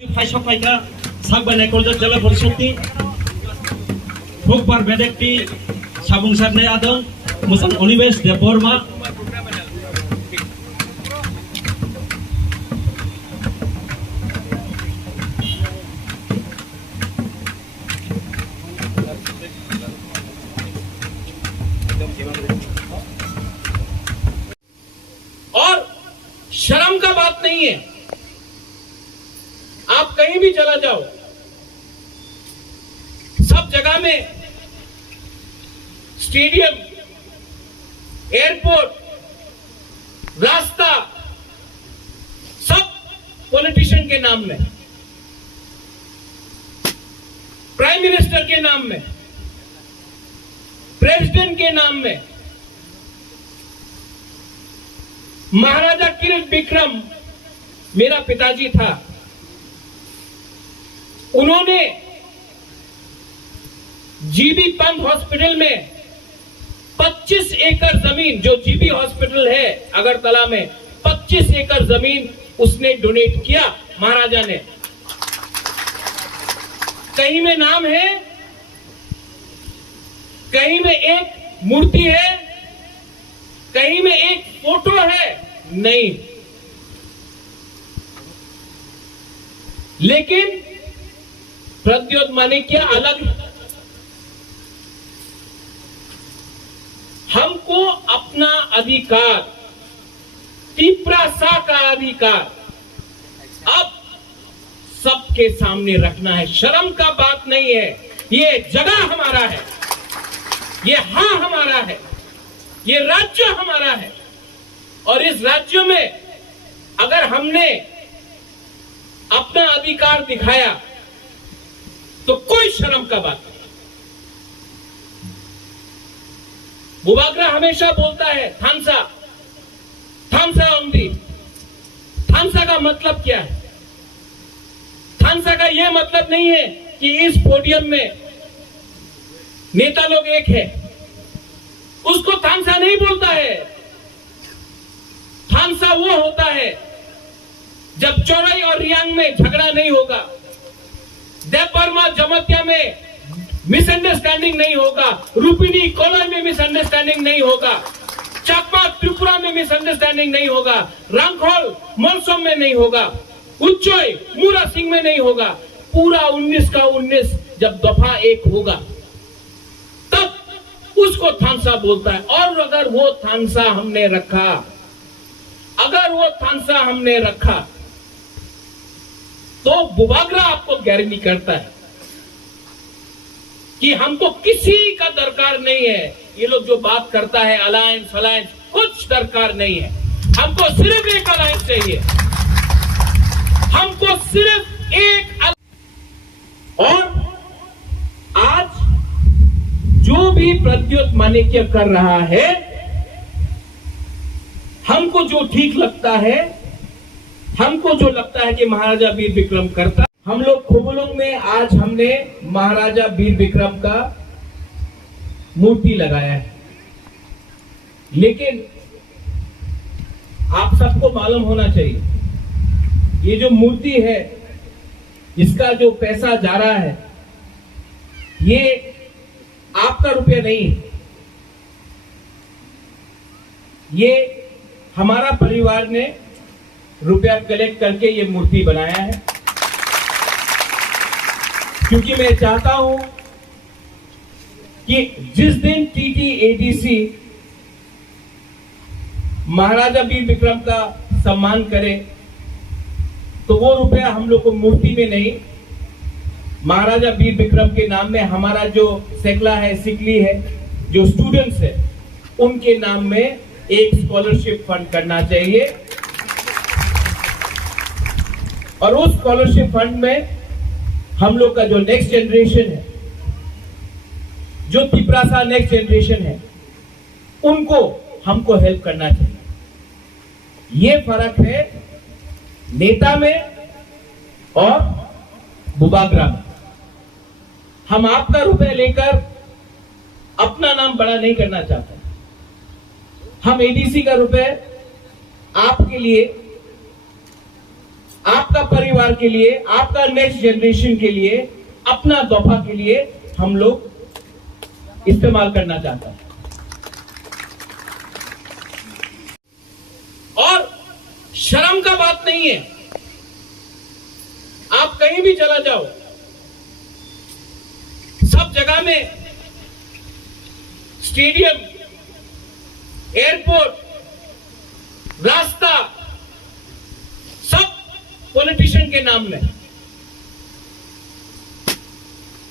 फायसा सागबायनायखौ जिल्ला परिषदनि बुधबार बेरेकनि जाफुंसारनाय जादों मोजां अनिमेष देबबर्मा और शर्म का बात नहीं है। आप कहीं भी चला जाओ, सब जगह में स्टेडियम, एयरपोर्ट, रास्ता, सब पॉलिटिशियन के नाम में, प्राइम मिनिस्टर के नाम में, प्रेसिडेंट के नाम में। महाराजा किरीट विक्रम मेरा पिताजी था, उन्होंने जीबी पंत हॉस्पिटल में 25 एकड़ जमीन, जो जीबी हॉस्पिटल है अगरतला में, 25 एकड़ जमीन उसने डोनेट किया महाराजा ने। कहीं में नाम है, कहीं में एक मूर्ति है, कहीं में एक फोटो है, नहीं। लेकिन प्रद्योत माणिक्य अलग। हमको अपना अधिकार, तिप्रासा का अधिकार अब सबके सामने रखना है। शर्म का बात नहीं है। ये जगह हमारा है, ये हाँ हमारा है, ये राज्य हमारा है। और इस राज्य में अगर हमने अपना अधिकार दिखाया तो कोई शर्म का बात नहीं। बुबाग्रा हमेशा बोलता है थांसा, थांसा ओंदी। थांसा का मतलब क्या है? थांसा का यह मतलब नहीं है कि इस पोडियम में नेता लोग एक है, उसको थांसा नहीं बोलता है। थांसा वो होता है जब चौराई और रियांग में झगड़ा नहीं होगा, देवबर्मा जमतिया में मिसअंडरस्टैंडिंग नहीं होगा, रुपिनी कोलर में मिसअंडरस्टैंडिंग नहीं होगा, चाकमा त्रिपुरा में मिसअंडरस्टैंडिंग नहीं होगा, रांखोल मोलसोम में नहीं होगा, उच्चोई मूरा सिंह में नहीं होगा। पूरा 19 का 19 जब दफा एक होगा तब उसको थांसा बोलता है। और अगर वो थांसा हमने रखा, अगर वो थांसा हमने रखा तो बुबाग्रा आपको गारंटी करता है कि हमको किसी का दरकार नहीं है। ये लोग जो बात करता है अलायंस अलायंस, कुछ दरकार नहीं है। हमको सिर्फ एक अलायंस चाहिए, हमको सिर्फ एक। और आज जो भी प्रद्योत माणिक्य कर रहा है, हमको जो ठीक लगता है, हमको जो लगता है कि महाराजा वीर विक्रम करता। हम लोग खुबुलुंग में आज हमने महाराजा वीर विक्रम का मूर्ति लगाया है। लेकिन आप सबको मालूम होना चाहिए, ये जो मूर्ति है, इसका जो पैसा जा रहा है, ये आपका रुपया नहीं है। ये हमारा परिवार ने रुपया कलेक्ट करके ये मूर्ति बनाया है, क्योंकि मैं चाहता हूं कि जिस दिन TTADC महाराजा वीर विक्रम का सम्मान करे तो वो रुपया हम लोग को मूर्ति में नहीं, महाराजा वीर विक्रम के नाम में हमारा जो सेकला है, सिकली है, जो स्टूडेंट्स है, उनके नाम में एक स्कॉलरशिप फंड करना चाहिए। और उस स्कॉलरशिप फंड में हम लोग का जो नेक्स्ट जनरेशन है, जो तिप्रासा नेक्स्ट जनरेशन है, उनको हमको हेल्प करना चाहिए। ये फर्क है नेता में और बुबाग्रा में। हम आपका रुपए लेकर अपना नाम बड़ा नहीं करना चाहते। हम ADC का रुपए आपके लिए आपका परिवार के लिए, आपका नेक्स्ट जनरेशन के लिए, अपना दफा के लिए हम लोग इस्तेमाल करना चाहता है। और शर्म का बात नहीं है, आप कहीं भी चला जाओ, सब जगह में स्टेडियम, एयरपोर्ट, रास्ता, सब पॉलिटिशियन के नाम में,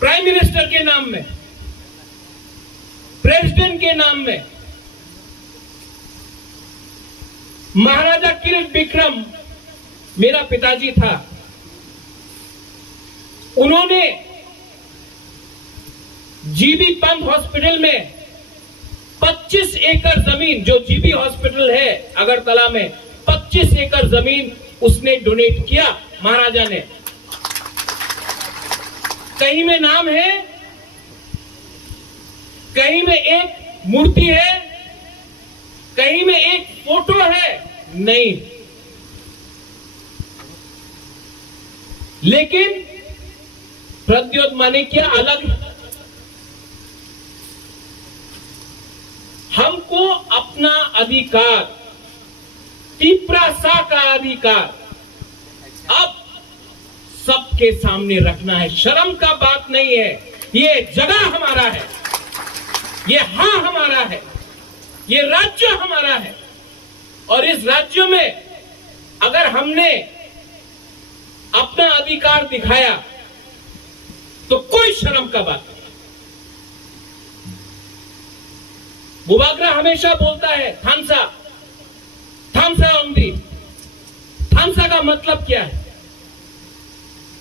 प्राइम मिनिस्टर के नाम में, प्रेसिडेंट के नाम में। महाराजा किरीट विक्रम मेरा पिताजी था, उन्होंने जीबी पंत हॉस्पिटल में 25 एकड़ जमीन, जो जीबी हॉस्पिटल है अगरतला में, 25 एकड़ जमीन उसने डोनेट किया महाराजा ने। कहीं में नाम है, कहीं में एक मूर्ति है, कहीं में एक फोटो है, नहीं। लेकिन प्रद्योत माणिक्य अलग है। हमको अपना अधिकार, तिप्रासा का अधिकार अब सबके सामने रखना है। शर्म का बात नहीं है, ये जगह हमारा है, ये हां हमारा है, ये राज्य हमारा है। और इस राज्य में अगर हमने अपना अधिकार दिखाया तो कोई शर्म का बात नहीं। बुबाग्रा हमेशा बोलता है थानसा, थानसा ओंदी। थानसा का मतलब क्या है?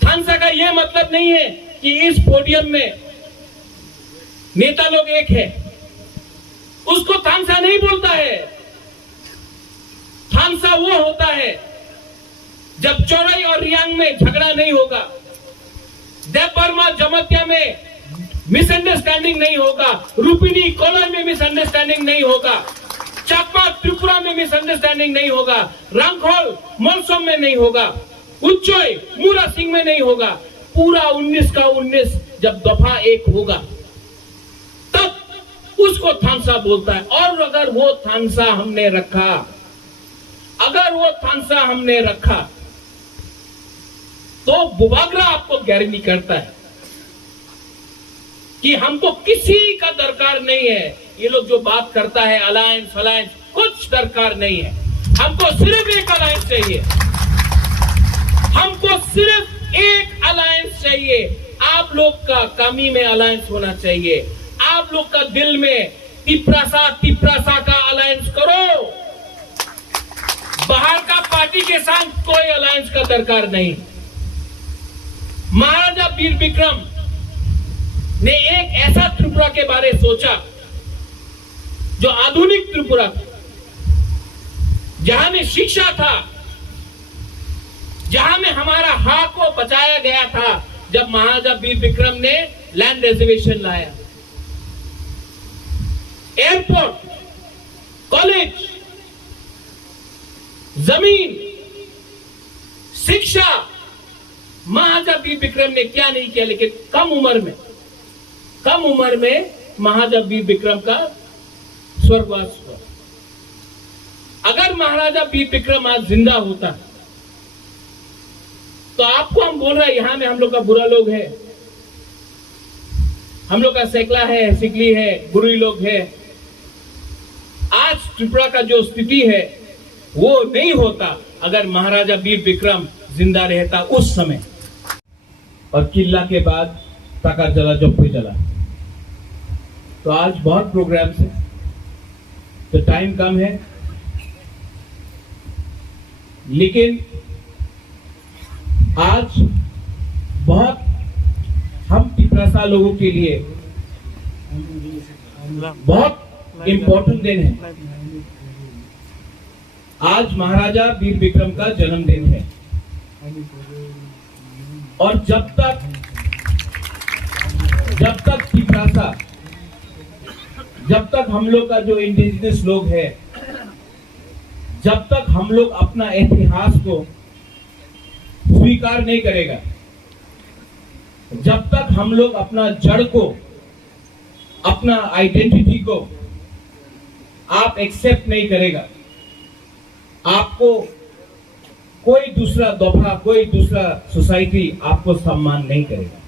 थानसा का यह मतलब नहीं है कि इस पोडियम में नेता लोग एक है, उसको थानसा नहीं बोलता है। थानसा वो होता है जब चौराई और रियांग में झगड़ा नहीं होगा, देवबर्मा जमतिया में मिसअंडरस्टैंडिंग नहीं होगा, रुपिनी कोलन में मिसअंडरस्टैंडिंग नहीं होगा, चाकमा त्रिपुरा में मिसअंडरस्टैंडिंग नहीं होगा, रंगखोल मोलसोम में नहीं होगा, उच्चोई मूरा सिंह में नहीं होगा। पूरा 19 का 19 जब दफा एक होगा तब उसको थानसा बोलता है। और अगर वो थानसा हमने रखा, अगर वो थानसा हमने रखा तो बुबाग्रा आपको गारंटी करता है कि हमको किसी का दरकार नहीं है। ये लोग जो बात करता है अलायंस अलायंस, कुछ दरकार नहीं है। हमको सिर्फ एक अलायंस चाहिए, हमको सिर्फ एक अलायंस चाहिए। आप लोग का कामी में अलायंस होना चाहिए, आप लोग का दिल में तिप्रासा का अलायंस करो। बाहर का पार्टी के साथ कोई अलायंस का दरकार नहीं। महाराजा वीर विक्रम ने एक ऐसा त्रिपुरा के बारे सोचा जो आधुनिक त्रिपुरा था, जहां में शिक्षा था, जहां में हमारा हक को बचाया गया था। जब महाराजा वीर विक्रम ने लैंड रिजर्वेशन लाया, एयरपोर्ट, कॉलेज, जमीन, शिक्षा, महाराजा वीर विक्रम ने क्या नहीं किया। लेकिन कम उम्र में महाराजा वीर विक्रम का स्वर्गवास हुआ। अगर महाराजा वीर विक्रम आज जिंदा होता तो आपको हम बोल रहे हैं यहां में हम लोग का बुरा लोग है, हम लोग का सेकला है, सिकली है, बुरी लोग है। आज त्रिपुरा का जो स्थिति है वो नहीं होता अगर महाराजा वीर विक्रम जिंदा रहता उस समय। और किला के बाद ताका चला जप्पी चला। तो आज बहुत प्रोग्राम्स है, तो टाइम कम है, लेकिन आज बहुत हम तिप्रासा लोगों के लिए बहुत इंपॉर्टेंट दिन है। आज महाराजा वीर विक्रम का जन्मदिन है। और जब तक तिप्रासा, जब तक हम लोग का जो इंडिजिनस लोग है, जब तक हम लोग अपना इतिहास को स्वीकार नहीं करेगा। जब तक हम लोग अपना जड़ को, अपना आइडेंटिटी को आप एक्सेप्ट नहीं करेगा, आपको कोई दूसरा दफा, कोई दूसरा सोसाइटी आपको सम्मान नहीं करेगा।